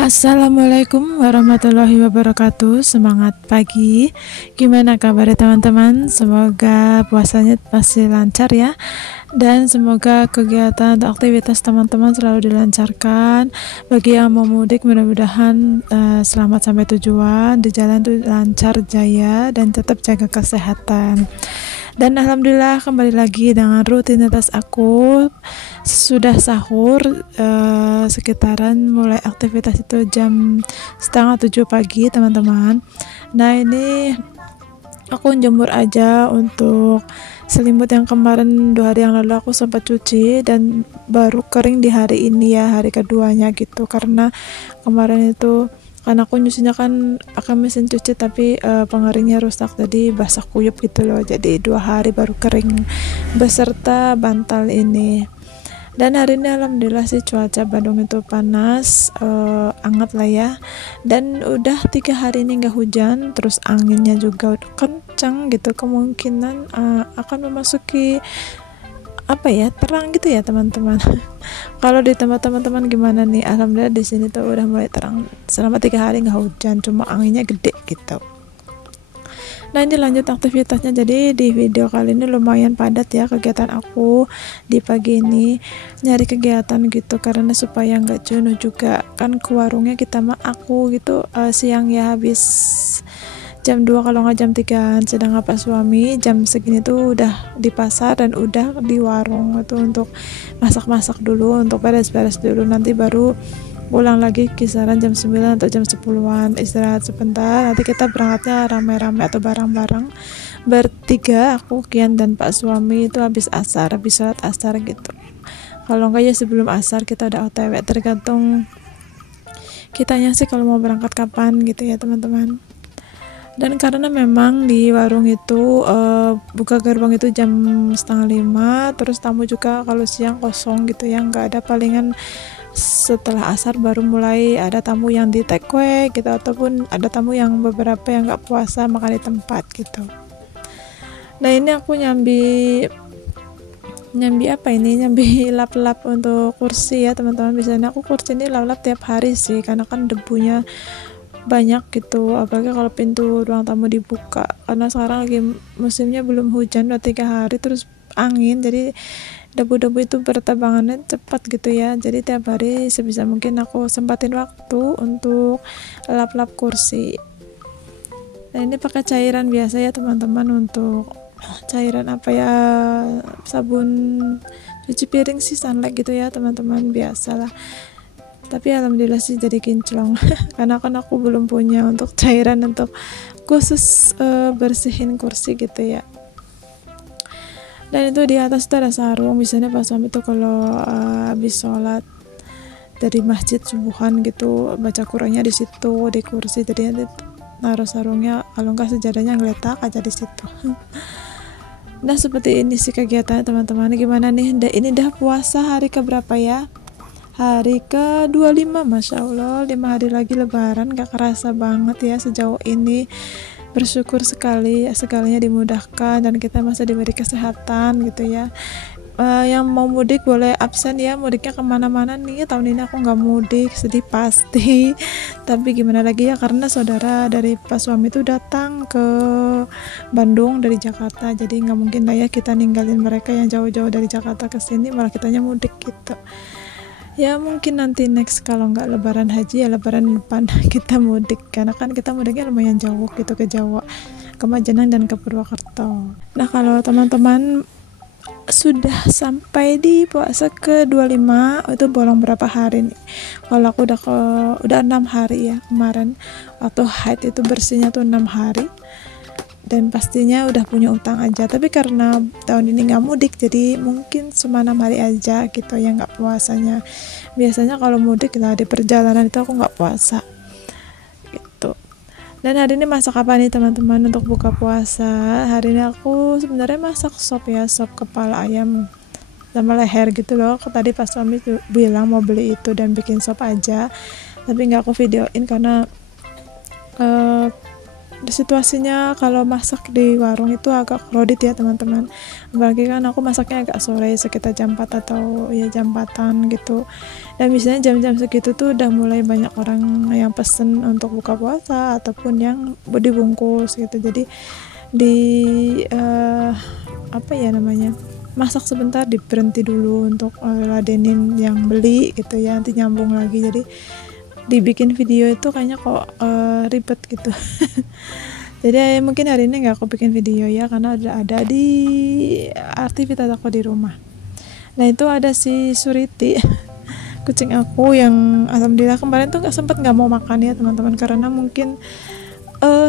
Assalamualaikum warahmatullahi wabarakatuh. Semangat pagi. Gimana kabar teman-teman? Semoga puasanya masih lancar ya. Dan semoga kegiatan atau aktivitas teman-teman selalu dilancarkan. Bagi yang mau mudik, mudah-mudahan selamat sampai tujuan. Di jalan tuh lancar jaya dan tetap jaga kesehatan. Dan alhamdulillah kembali lagi dengan rutinitas aku. Sudah sahur, sekitaran mulai aktivitas itu jam 6:30 pagi teman-teman. Nah ini aku jemur aja untuk selimut yang kemarin 2 hari yang lalu aku sempat cuci dan baru kering di hari ini ya, hari keduanya gitu. Karena kemarin itu karena aku nyucinya kan pakai mesin cuci tapi pengeringnya rusak, jadi basah kuyup gitu loh, jadi 2 hari baru kering beserta bantal ini. Dan hari ini alhamdulillah sih cuaca Bandung itu panas, hangat lah ya. Dan udah 3 hari ini nggak hujan, terus anginnya juga udah kencang gitu, kemungkinan akan memasuki terang gitu ya teman-teman. Kalau di tempat teman-teman gimana nih? Alhamdulillah di sini tuh udah mulai terang selama 3 hari nggak hujan, cuma anginnya gede gitu. Nah ini lanjut aktivitasnya. Jadi di video kali ini lumayan padat ya kegiatan aku di pagi ini, nyari kegiatan gitu karena supaya nggak jenuh juga kan. Ke warungnya kita aku gitu siang ya, habis jam 2 kalau nggak jam 3, sedangkan Pak suami jam segini tuh udah di pasar dan udah di warung itu untuk masak-masak dulu, untuk beres-beres dulu, nanti baru pulang lagi kisaran jam 9 atau jam 10-an, istirahat sebentar, nanti kita berangkatnya rame-rame atau bareng-bareng bertiga, aku, Kian, dan Pak suami itu habis sholat asar gitu. Kalau enggak ya sebelum asar kita udah OTW, tergantung kitanya sih kalau mau berangkat kapan gitu ya teman-teman. Dan karena memang di warung itu buka gerbang itu jam 4:30, terus tamu juga kalau siang kosong gitu ya, nggak ada, palingan setelah asar baru mulai ada tamu yang di take away gitu, ataupun ada tamu yang beberapa yang nggak puasa makan di tempat gitu. Nah ini aku nyambi lap-lap untuk kursi ya teman-teman. Biasanya aku kursi ini lap-lap tiap hari sih, karena kan debunya banyak gitu, apalagi kalau pintu ruang tamu dibuka, karena sekarang lagi musimnya belum hujan 2-3 hari terus angin, jadi debu-debu itu berterbangannya cepat gitu ya. Jadi tiap hari sebisa mungkin aku sempatin waktu untuk lap-lap kursi. Nah ini pakai cairan biasa ya teman-teman, untuk cairan sabun cuci piring sih Sunlight gitu ya teman-teman, biasalah. Tapi alhamdulillah sih jadi kinclong karena kan aku belum punya untuk cairan untuk khusus bersihin kursi gitu ya. Dan itu di atas tuh ada sarung, biasanya Pak suami tuh kalau habis sholat dari masjid subuhan gitu baca Qur'annya di situ di kursi, jadi nanti naruh sarungnya, kalau enggak sejadahnya ngeletak aja di situ. Nah seperti ini sih kegiatannya teman-teman. Gimana nih, ini dah puasa hari keberapa ya? Hari ke-25, Masya Allah, 5 hari lagi lebaran, gak kerasa banget ya sejauh ini. Bersyukur sekali, segalanya dimudahkan dan kita masih diberi kesehatan gitu ya. Yang mau mudik boleh absen ya, mudiknya kemana-mana nih. Tahun ini aku gak mudik, sedih pasti. Tapi gimana lagi ya, karena saudara dari Pak suami itu datang ke Bandung dari Jakarta, jadi gak mungkin lah ya kita ninggalin mereka yang jauh-jauh dari Jakarta ke sini, malah kitanya mudik gitu. Ya mungkin nanti next kalau nggak lebaran haji ya lebaran depan kita mudik, karena kan kita mudiknya lumayan jauh gitu, ke Jawa, ke Majenang dan ke Purwokerto. Nah kalau teman-teman sudah sampai di puasa ke-25 itu bolong berapa hari nih? Kalau aku udah 6 hari ya kemarin, waktu haid itu bersihnya tuh 6 hari. Dan pastinya udah punya utang aja, tapi karena tahun ini nggak mudik jadi mungkin cuma 6 hari aja gitu ya nggak puasanya. Biasanya kalau mudik lah di perjalanan itu aku nggak puasa. Dan hari ini masak apa nih teman-teman untuk buka puasa? Hari ini aku sebenarnya masak sop ya, sop kepala ayam sama leher gitu loh. Tadi pas suami bilang mau beli itu dan bikin sop aja, tapi nggak aku videoin karena situasinya kalau masak di warung itu agak crowded ya teman-teman, apalagi kan aku masaknya agak sore sekitar jam 4 atau ya jam 4-an gitu, dan biasanya jam-jam segitu tuh udah mulai banyak orang yang pesen untuk buka puasa ataupun yang dibungkus gitu. Jadi di apa ya namanya, masak sebentar, berhenti dulu untuk ladenin yang beli gitu ya, nanti nyambung lagi. Jadi dibikin video itu kayaknya kok ribet gitu. Jadi mungkin hari ini nggak aku bikin video ya, karena udah ada di aktivitas aku di rumah. Nah itu ada si Suriti kucing aku yang alhamdulillah kemarin tuh nggak mau makan ya teman-teman, karena mungkin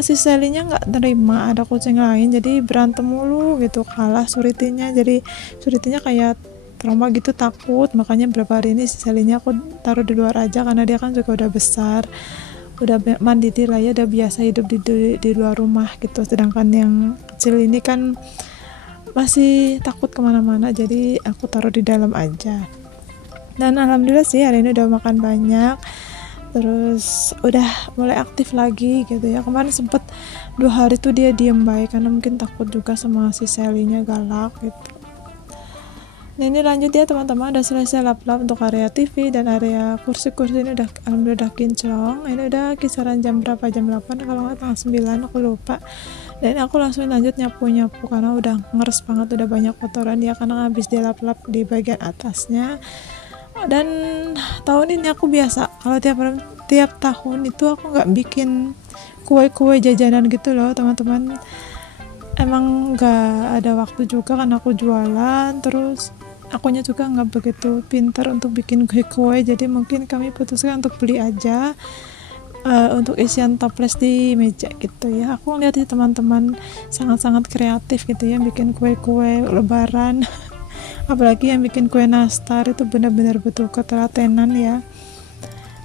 si Selinya nggak terima ada kucing lain, jadi berantem mulu gitu, kalah Suritinya. Jadi Suritinya kayak trauma gitu, takut, makanya beberapa hari ini Selinya aku taruh di luar aja, karena dia kan juga udah besar, udah mandiri lah ya, udah biasa hidup di luar rumah gitu. Sedangkan yang kecil ini kan masih takut kemana-mana, jadi aku taruh di dalam aja. Dan alhamdulillah sih hari ini udah makan banyak, terus udah mulai aktif lagi gitu ya. Kemarin sempet 2 hari tuh dia diem baik, karena mungkin takut juga sama si Selinya galak gitu. Nah ini lanjut ya teman-teman, udah selesai lap-lap untuk area TV dan area kursi-kursi ini udah alhamdulillah udah kinclong. Ini udah kisaran jam berapa, jam 8 kalau nggak tanggal 9 aku lupa. Dan aku langsung lanjut nyapu-nyapu karena udah ngeres banget, udah banyak kotoran ya, karena habis dia lap-lap di bagian atasnya. Dan tahun ini aku biasa kalau tiap tahun itu aku nggak bikin kue-kue jajanan gitu loh teman-teman. Emang nggak ada waktu juga kan aku jualan, terus akunya juga nggak begitu pintar untuk bikin kue-kue, jadi mungkin kami putuskan untuk beli aja untuk isian toples di meja gitu ya. Aku lihat sih teman-teman sangat-sangat kreatif gitu ya, bikin kue-kue lebaran apalagi yang bikin kue nastar itu benar-benar betul ketelatenan ya.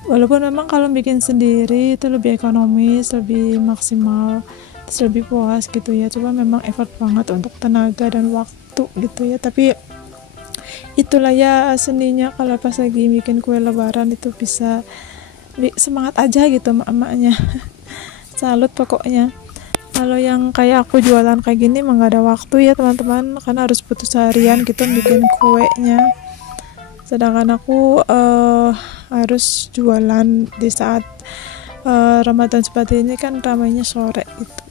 Walaupun memang kalau bikin sendiri itu lebih ekonomis, lebih maksimal, terus lebih puas gitu ya, coba memang effort banget untuk tenaga dan waktu gitu ya. Tapi itulah ya seninya kalau pas lagi bikin kue lebaran itu bisa semangat aja gitu emak-emaknya. Salut pokoknya. Kalau yang kayak aku jualan kayak gini emang gak ada waktu ya teman-teman, karena harus butuh seharian gitu bikin kuenya. Sedangkan aku harus jualan di saat Ramadan seperti ini kan ramainya sore gitu.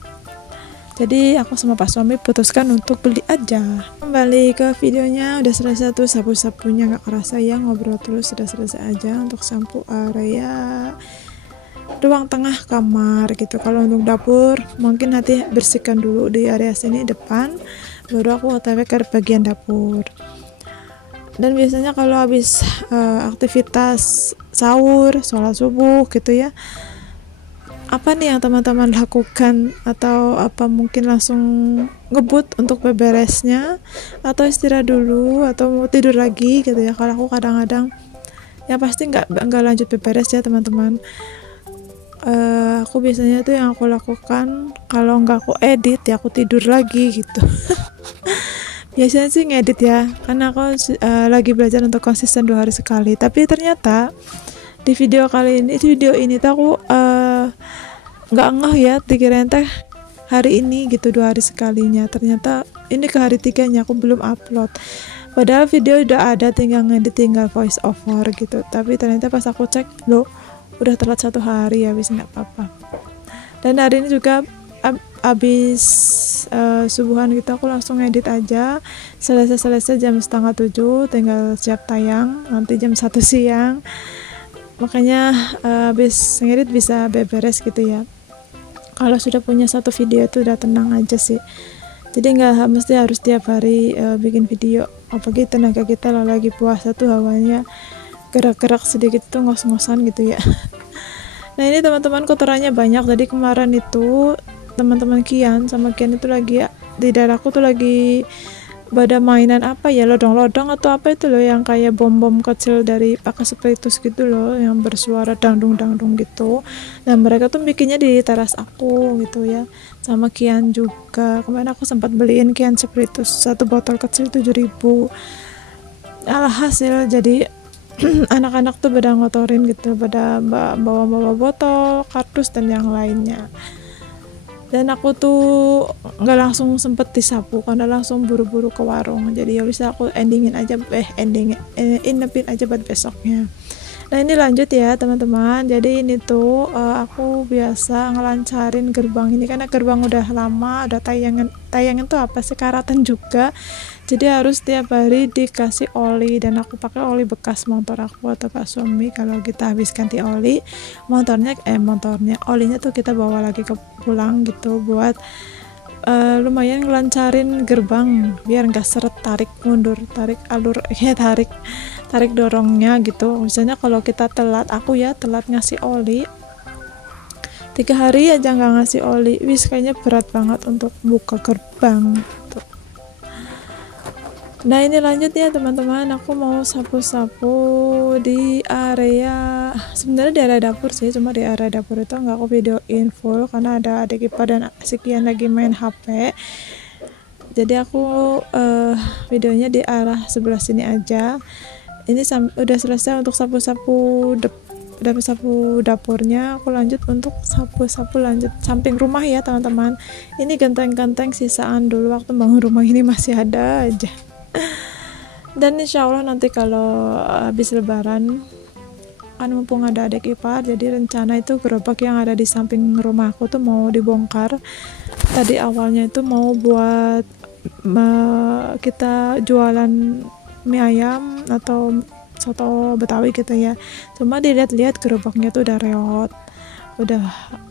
Jadi aku sama Pak suami putuskan untuk beli aja. Kembali ke videonya, udah selesai tuh sapu-sapunya, nggak kerasa ya, ngobrol terus sudah selesai aja untuk sapu area ruang tengah kamar gitu. Kalau untuk dapur mungkin nanti bersihkan dulu di area sini depan, baru aku otw ke bagian dapur. Dan biasanya kalau habis aktivitas sahur, sholat subuh gitu ya, apa nih yang teman-teman lakukan, atau apa mungkin langsung ngebut untuk beberesnya, atau istirahat dulu, atau mau tidur lagi gitu ya. Kalau aku kadang-kadang ya pasti nggak lanjut beberes ya teman-teman. Aku biasanya tuh yang aku lakukan kalau nggak aku edit ya aku tidur lagi gitu. Biasanya sih ngedit ya, karena aku lagi belajar untuk konsisten 2 hari sekali. Tapi ternyata di video ini tuh aku nggak ngeh ya, dikirain teh hari ini gitu 2 hari sekalinya, ternyata ini ke hari 3-nya aku belum upload, padahal video udah ada, tinggal ngedit, tinggal voice over gitu. Tapi ternyata pas aku cek, loh udah telat 1 hari ya, wis nggak apa-apa. Dan hari ini juga abis subuhan gitu aku langsung ngedit aja, selesai jam 6:30, tinggal siap tayang nanti jam 1 siang. Makanya habis ngedit bisa beberes gitu ya. Kalau sudah punya 1 video itu udah tenang aja sih, jadi nggak mesti harus tiap hari bikin video. Apalagi tenaga kita lagi puasa tuh hawanya gerak-gerak sedikit tuh ngos-ngosan gitu ya. Nah ini teman-teman kotorannya banyak. Jadi kemarin itu teman-teman Kian sama Kian itu lagi di daerahku tuh lagi pada mainan apa ya, lodong-lodong atau apa itu loh, yang kayak bom-bom kecil dari pakai spiritus gitu loh, yang bersuara dangdung-dangdung gitu. Dan mereka tuh bikinnya di teras aku gitu ya. Sama Kian juga, kemarin aku sempat beliin Kian spiritus satu botol kecil 7.000. Alhasil jadi anak-anak tuh pada ngotorin gitu, pada bawa-bawa botol, kardus dan yang lainnya. Dan aku tuh nggak langsung sempet disapu karena langsung buru-buru ke warung, jadi ya bisa aku inepin aja buat besoknya. Nah ini lanjut ya teman-teman, jadi ini tuh aku biasa ngelancarin gerbang ini karena gerbang udah lama, udah tayangan tuh apa sih, karatan juga, jadi harus tiap hari dikasih oli. Dan aku pakai oli bekas motor aku atau Pak suami, kalau kita habis ganti oli motornya olinya tuh kita bawa lagi ke pulang gitu, buat lumayan ngelancarin gerbang biar nggak seret tarik mundur, tarik alur tarik dorongnya gitu. Misalnya kalau kita telat ngasih oli 3 hari aja nggak ngasih oli, kayaknya berat banget untuk buka gerbang gitu. Nah ini lanjut ya teman-teman, aku mau sapu-sapu di area, sebenarnya di area dapur sih, cuma di area dapur itu nggak aku videoin full karena ada adik Ipa dan si Kian lagi main HP. Jadi aku videonya di arah sebelah sini aja. Ini udah selesai untuk sapu-sapu dapurnya. Aku lanjut untuk sapu-sapu lanjut samping rumah ya teman-teman. Ini genteng-genteng sisaan dulu waktu bangun rumah ini masih ada aja. Dan insya Allah nanti kalau habis lebaran kan mumpung ada adik ipar, jadi rencana itu gerobak yang ada di samping rumahku tuh mau dibongkar. Tadi awalnya itu mau buat kita jualan mie ayam atau soto Betawi gitu ya, cuma dilihat-lihat gerobaknya tuh udah reot,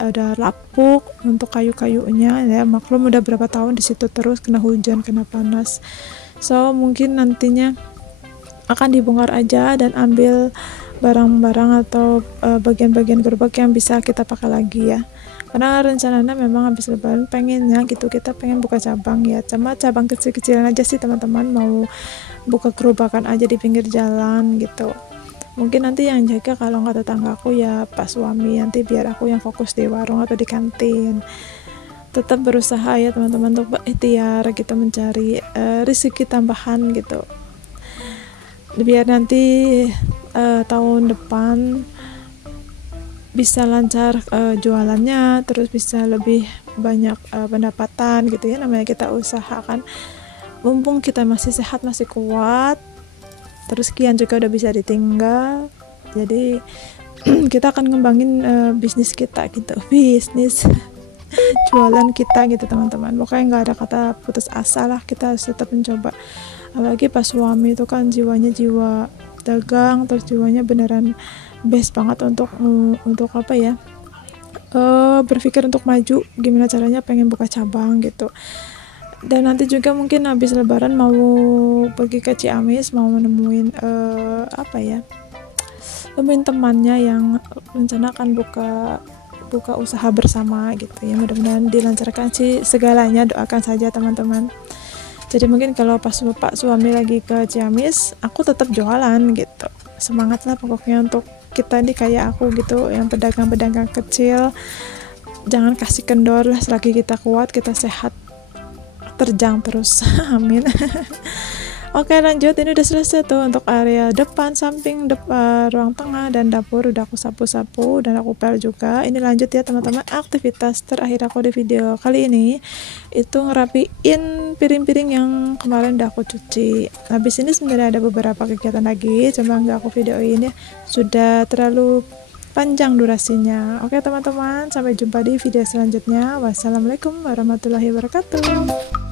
udah lapuk untuk kayu-kayunya ya, maklum udah berapa tahun di situ terus kena hujan kena panas. So mungkin nantinya akan dibongkar aja dan ambil barang-barang atau bagian-bagian gerobak yang bisa kita pakai lagi ya, karena rencananya memang habis lebaran pengennya gitu, kita pengen buka cabang ya, cuma cabang kecil-kecilan aja sih teman-teman, mau buka gerobakan aja di pinggir jalan gitu. Mungkin nanti yang jaga kalau nggak tetanggaku ya Pak suami, nanti biar aku yang fokus di warung atau di kantin. Tetap berusaha ya teman-teman untuk berikhtiar gitu, mencari rezeki tambahan gitu, biar nanti tahun depan bisa lancar jualannya, terus bisa lebih banyak pendapatan gitu ya, namanya kita usahakan mumpung kita masih sehat masih kuat, terus Kian juga udah bisa ditinggal, jadi kita akan ngembangin bisnis kita gitu, bisnis jualan kita gitu teman-teman. Pokoknya nggak ada kata putus asa lah, kita harus tetap mencoba. Apalagi pas suami itu kan jiwanya jiwa dagang, terus jiwanya beneran best banget untuk apa ya, berpikir untuk maju gimana caranya pengen buka cabang gitu. Dan nanti juga mungkin habis lebaran mau pergi ke Ciamis, mau nemuin nemuin temannya yang rencana akan buka usaha bersama gitu ya, mudah-mudahan dilancarkan sih segalanya, doakan saja teman-teman. Jadi mungkin kalau pas Pak suami lagi ke Ciamis, aku tetap jualan gitu, semangat lah pokoknya untuk kita ini kayak aku gitu, yang pedagang-pedagang kecil, jangan kasih kendor lah, selagi kita kuat, kita sehat, terjang terus. Amin. Oke lanjut, ini udah selesai tuh untuk area depan, samping, ruang tengah dan dapur udah aku sapu-sapu dan aku pel juga. Ini lanjut ya teman-teman, aktivitas terakhir aku di video kali ini itu ngerapiin piring-piring yang kemarin udah aku cuci. Habis ini sebenarnya ada beberapa kegiatan lagi, cuma nggak aku videoin ya, sudah terlalu panjang durasinya. Oke teman-teman, sampai jumpa di video selanjutnya. Wassalamualaikum warahmatullahi wabarakatuh.